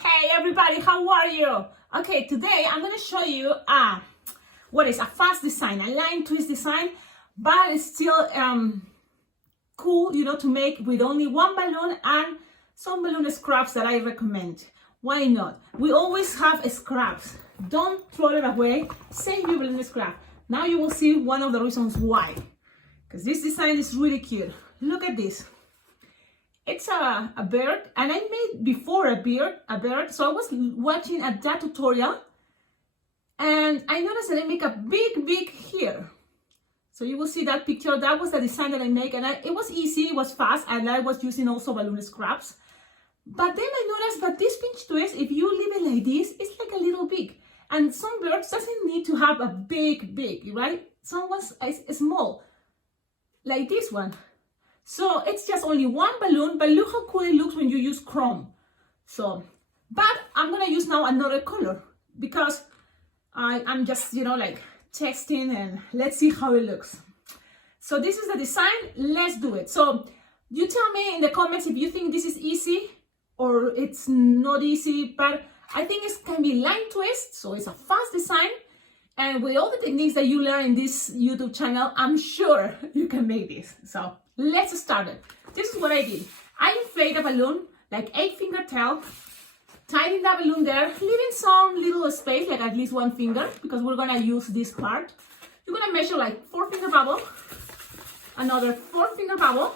Hey everybody, how are you? Okay, today I'm going to show you what is a fast design, a line twist design, but it's still cool, you know, to make with only one balloon and some balloon scraps that I recommend. Why not? We always have scraps. Don't throw it away. Save your balloon scrap. Now you will see one of the reasons why. Because this design is really cute. Look at this. It's a bird, and I made before a bird. So I was watching that tutorial, and I noticed that I make a big here. So you will see that picture. That was the design that I make, and it was easy, it was fast, and I was using also balloon scraps. But then I noticed that this pinch twist, if you leave it like this, it's like a little big. And some birds doesn't need to have a big, right? Some ones is small, like this one. So it's just only one balloon, but look how cool it looks when you use chrome. So, but I'm gonna use now another color because I'm just, you know, like testing, and let's see how it looks. So this is the design, let's do it. So you tell me in the comments if you think this is easy or it's not easy, but I think it can be line twist, so it's a fast design. And with all the techniques that you learn in this YouTube channel, I'm sure you can make this. So let's start it. This is what I did. I inflate a balloon, like 8-finger tail, tying that balloon there, leaving some little space, like at least 1 finger, because we're gonna use this part. You're gonna measure like 4-finger bubble, another 4-finger bubble.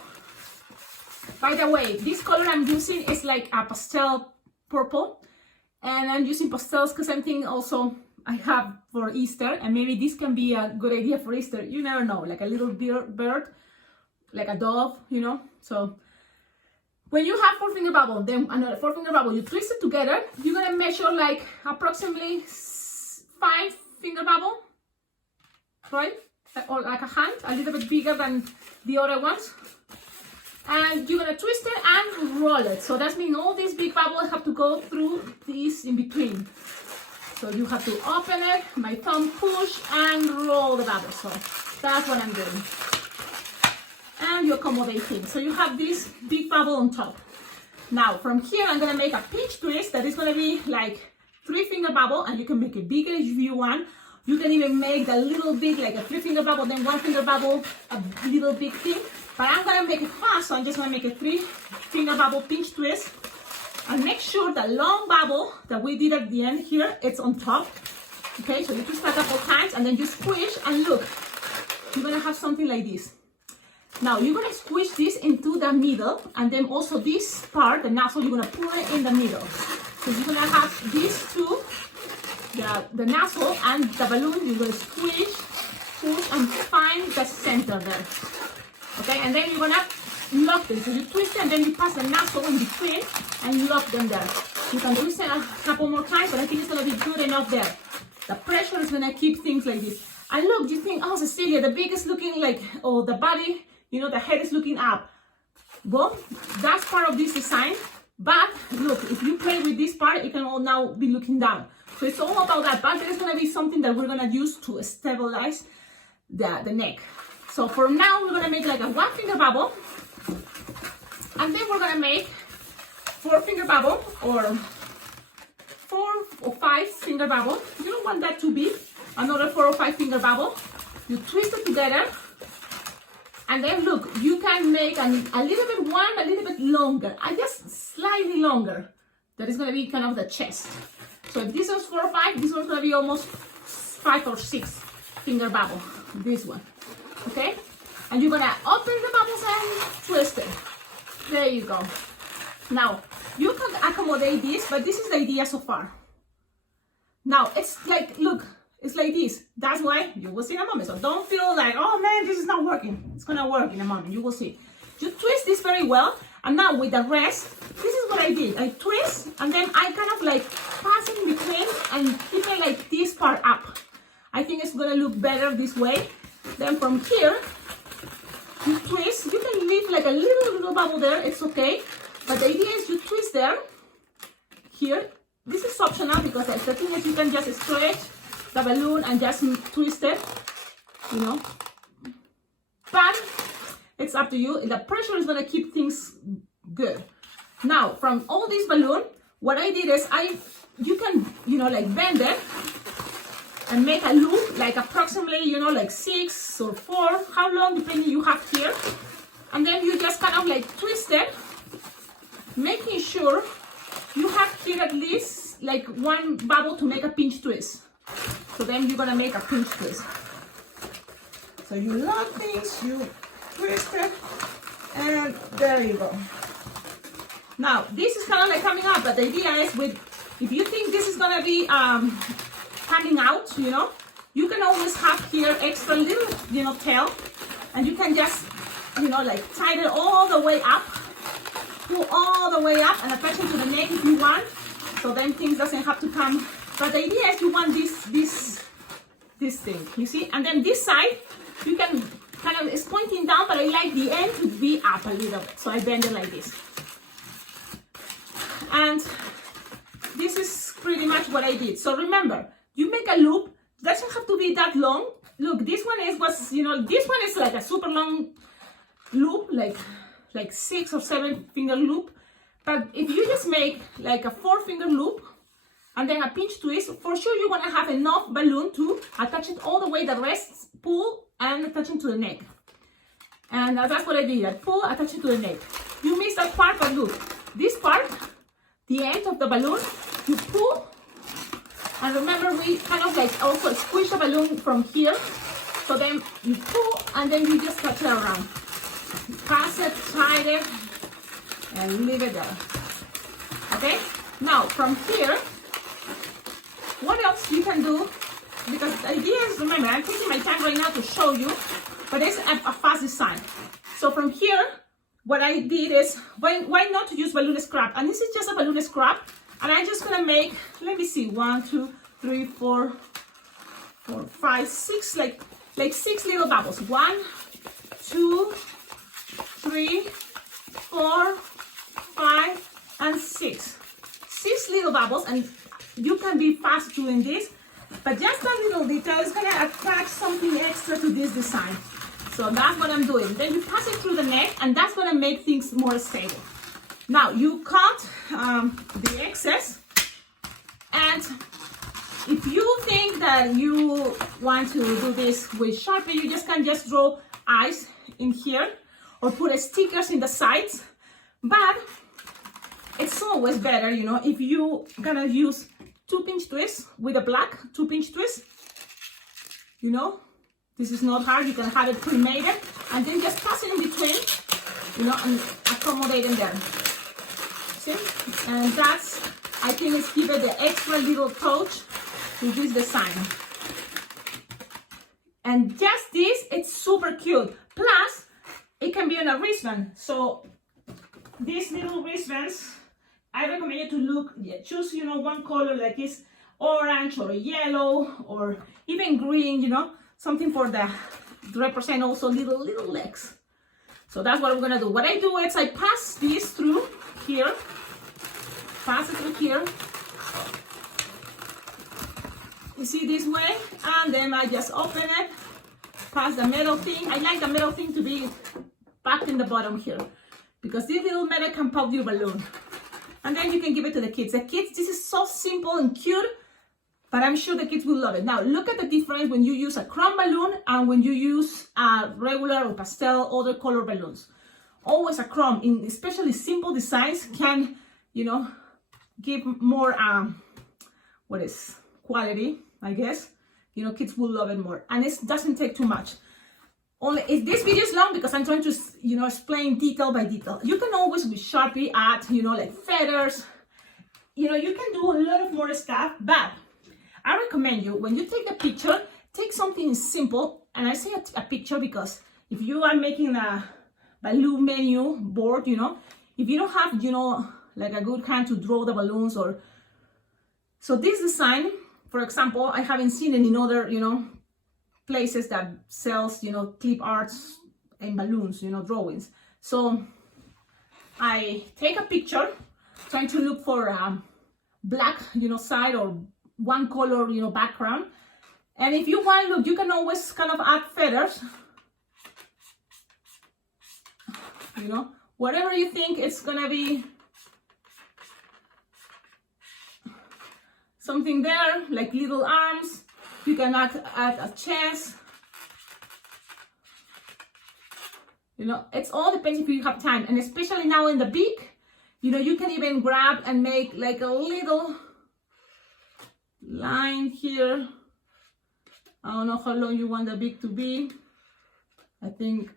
By the way, this color I'm using is like a pastel purple, and I'm using pastels because I'm thinking also I have for Easter, and maybe this can be a good idea for Easter. You never know, like a little bird, like a dove, you know. So when you have 4-finger bubble, then another 4-finger bubble, you twist it together. You're gonna measure like approximately 5-finger bubble, right? Or like a hand, a little bit bigger than the other ones. And you're gonna twist it and roll it. So that means all these big bubbles have to go through this in between. So you have to open it, my thumb push and roll the bubble. So that's what I'm doing. And you accommodate things. So you have this big bubble on top. Now from here I'm gonna make a pinch twist that is gonna be like 3-finger bubble, and you can make it bigger if you want. You can even make a little bit like a 3-finger bubble, then 1-finger bubble, a little big thing. But I'm gonna make it fast, so I'm just gonna make a 3-finger bubble pinch twist. And make sure the long bubble that we did at the end here, it's on top. Okay, so you twist that a couple times and then you squish, and look, you're gonna have something like this. Now you're gonna squish this into the middle, and then also this part, the nozzle, you're gonna put it in the middle. So you're gonna have these two, the nozzle and the balloon. You're gonna squish, push, and find the center there. Okay, and then you're gonna lock them. So you twist it and then you pass the nozzle in between and lock them there. You can do this a couple more times, but I think it's gonna be good enough there. The pressure is gonna keep things like this. And look, you think, oh, Cecilia, the beak is looking like, oh, the body, you know, the head is looking up. Well, that's part of this design. But look, if you play with this part, it can all now be looking down. So it's all about that. But there's gonna be something that we're gonna use to stabilize the neck. So for now, we're gonna make like a 1-finger bubble. And then we're gonna make 4-finger bubble or 4 or 5-finger bubble. You don't want that to be another 4 or 5-finger bubble. You twist it together, and then look, you can make a little bit one, a little bit longer, and just slightly longer. That is gonna be kind of the chest. So if this was 4 or 5, this one's gonna be almost 5 or 6-finger bubble. This one, okay? And you're gonna open the bubbles and twist it. There you go. Now, you can accommodate this, but this is the idea so far. Now, it's like, look, it's like this. That's why you will see in a moment. So don't feel like, oh man, this is not working. It's gonna work in a moment, you will see. You twist this very well, and now with the rest, this is what I did. I twist, and then I kind of like pass it in between and keep it like this part up. I think it's gonna look better this way. Then from here, you twist. You can leave like a little bubble there, it's okay. But the idea is you twist there, here. This is optional because the thing is you can just stretch the balloon and just twist it, you know. But it's up to you. The pressure is gonna keep things good. Now, from all this balloon, what I did is you can, you know, like bend it and make a loop, like approximately, you know, like 6 or 4, how long depending you have here. And then you just kind of like twist it, making sure you have here at least like 1 bubble to make a pinch twist. So then you're gonna make a pinch twist. So you lock things, you twist it, and there you go. Now, this is kind of like coming out, but the idea is if you think this is gonna be coming out, you know, you can always have here extra little, you know, tail, and you can just, you know, like tie it all the way up, pull all the way up, and attach it to the neck if you want. So then things doesn't have to come. But the idea is you want this thing, you see, and then this side you can kind of, it's pointing down, but I like the end to be up a little bit, so I bend it like this. And this is pretty much what I did. So remember, you make a loop, it doesn't have to be that long. Look, this one you know, this one is like a super long loop, like 6 or 7 finger loop. But if you just make like a 4-finger loop and then a pinch twist, for sure you're gonna have enough balloon to attach it all the way, the rest pull and attach it to the neck. And that's what I did, I pull, attach it to the neck. You missed that part, but look, this part, the end of the balloon, you pull, and remember we kind of like also squish the balloon from here, so then you pull and then you just touch it around. Pass it, tie it, and leave it there. Okay? Now from here, what else you can do? Because the idea is, remember, I'm taking my time right now to show you, but it's a fast design. So from here, what I did is, why not to use balloon scrap? And this is just a balloon scrap, and I'm just gonna make, let me see, 1, 2, 3, 4, 5, 6, like 6 little bubbles. 1, 2, 3, 4, 5, and 6. 6 little bubbles, and you can be fast doing this, but just a little detail is gonna attach something extra to this design. So that's what I'm doing. Then you pass it through the neck, and that's gonna make things more stable. Now you cut the excess, and if you think that you want to do this with Sharpie, you just can just draw eyes in here or put stickers in the sides. But it's always better, you know, if you gonna use 2 pinch twists with a black 2 pinch twist, you know, this is not hard, you can have it pre-made and then just pass it in between, you know, and accommodate in there. See? And that's, I think it's give it the extra little touch to this design. And just this, it's super cute. Plus, it can be on a wristband. So these little wristbands, I recommend you to choose, you know, one color like it's orange or yellow or even green, you know, something for to represent also little legs. So that's what I'm gonna do. What I do is I pass this through here, pass it through here. You see this way, and then I just open it, pass the metal thing. I like the metal thing to be packed in the bottom here because this little metal can pop your balloon. And then you can give it to the kids. The kids, this is so simple and cute, but I'm sure the kids will love it. Now, look at the difference when you use a chrome balloon and when you use regular or pastel, other color balloons. Always a chrome, in especially simple designs, can, you know, give more, quality, I guess. You know, kids will love it more. And it doesn't take too much. Only if this video is long because I'm trying to, you know, explain detail by detail. You can always with Sharpie add, you know, like feathers. You know, you can do a lot of more stuff, but I recommend you, when you take the picture, take something simple. And I say a picture because if you are making a balloon menu board, you know, if you don't have, you know, like a good hand to draw the balloons or... So this design, for example, I haven't seen it in other, you know, places that sells, you know, clip arts and balloons, you know, drawings. So I take a picture, trying to look for a black, you know, side or one color, you know, background. And if you want, look, you can always kind of add feathers, you know, whatever you think it's gonna be something there, like little arms. You can add a chest. You know, it's all depends if you have time, and especially now in the beak, you know, you can even grab and make like a little line here. I don't know how long you want the beak to be. I think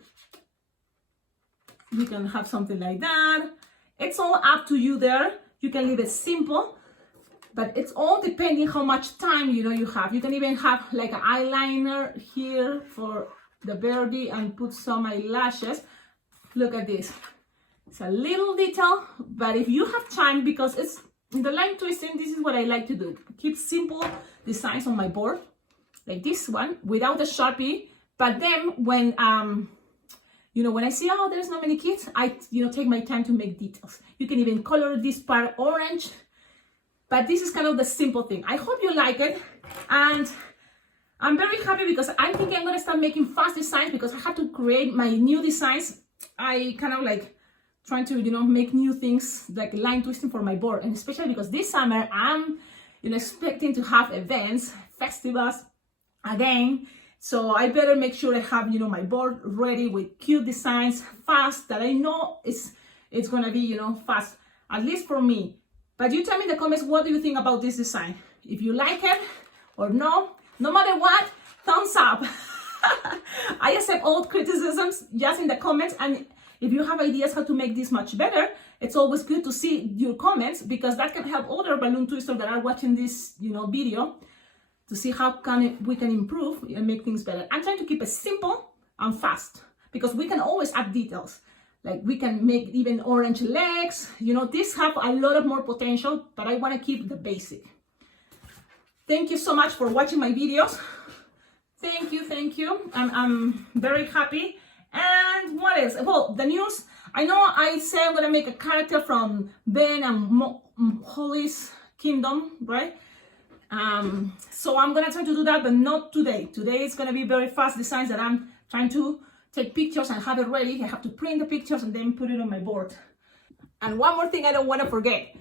you can have something like that. It's all up to you there. You can leave it simple, but it's all depending how much time, you know, you have. You can even have like an eyeliner here for the birdie and put some eyelashes. Look at this. It's a little detail, but if you have time, because it's in the line twisting, this is what I like to do. Keep simple designs on my board, like this one, without the Sharpie. But then when you know, when I see, oh, there's not many kids, I, you know, take my time to make details. You can even color this part orange, but this is kind of the simple thing. I hope you like it, and I'm very happy because I think I'm gonna start making fast designs because I have to create my new designs. I kind of like trying to, you know, make new things like line twisting for my board, and especially because this summer I'm, you know, expecting to have events, festivals again. So I better make sure I have, you know, my board ready with cute designs, fast, that I know it's gonna be, you know, fast, at least for me. But you tell me in the comments, what do you think about this design? If you like it or no. No matter what, thumbs up. I accept all criticisms just in the comments, and if you have ideas how to make this much better, it's always good to see your comments, because that can help other balloon twisters that are watching this, you know, video, to see how we can improve and make things better. I'm trying to keep it simple and fast, because we can always add details. Like we can make even orange legs, you know, these have a lot of more potential, but I want to keep the basic. Thank you so much for watching my videos. Thank you. I'm very happy. And what else? Well, the news. I know I said I'm gonna make a character from Ben and Holly's kingdom, right? So I'm gonna try to do that, but not today. Today is gonna be very fast designs that I'm trying to take pictures and have it ready. I have to print the pictures and then put it on my board. And one more thing I don't want to forget.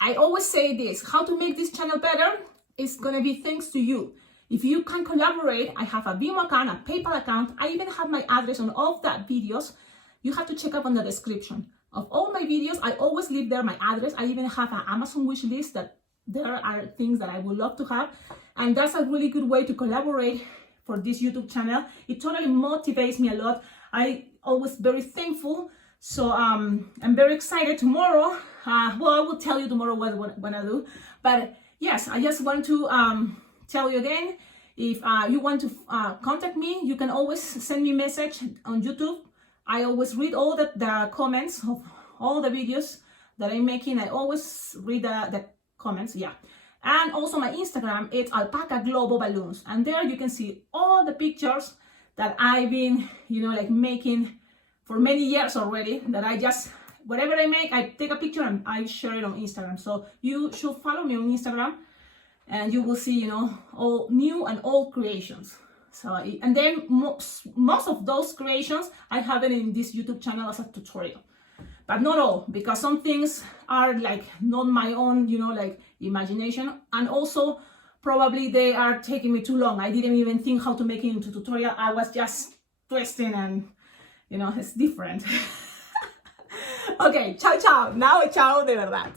I always say this: how to make this channel better is gonna be thanks to you. If you can collaborate, I have a Venmo account, a PayPal account. I even have my address on all of that videos. You have to check up on the description of all my videos. I always leave there my address. I even have an Amazon wish list that there are things that I would love to have. And that's a really good way to collaborate for this YouTube channel. It totally motivates me a lot. I always very thankful. So I'm very excited tomorrow. Well, I will tell you tomorrow what I'm gonna do. But yes, I just want to tell you again, if you want to contact me, you can always send me a message on YouTube. I always read all the comments of all the videos that I'm making. I always read the comments, yeah. And also my Instagram, it's Alpacaglobo Balloons. And there you can see all the pictures that I've been, you know, like making for many years already, that I just, whatever I make, I take a picture and I share it on Instagram. So you should follow me on Instagram, and you will see, you know, all new and old creations. So, and then most of those creations, I have it in this YouTube channel as a tutorial. But not all, because some things are like not my own, you know, like imagination. And also, probably they are taking me too long. I didn't even think how to make it into tutorial. I was just twisting and, you know, it's different. Okay, ciao, ciao. Now, ciao de verdad.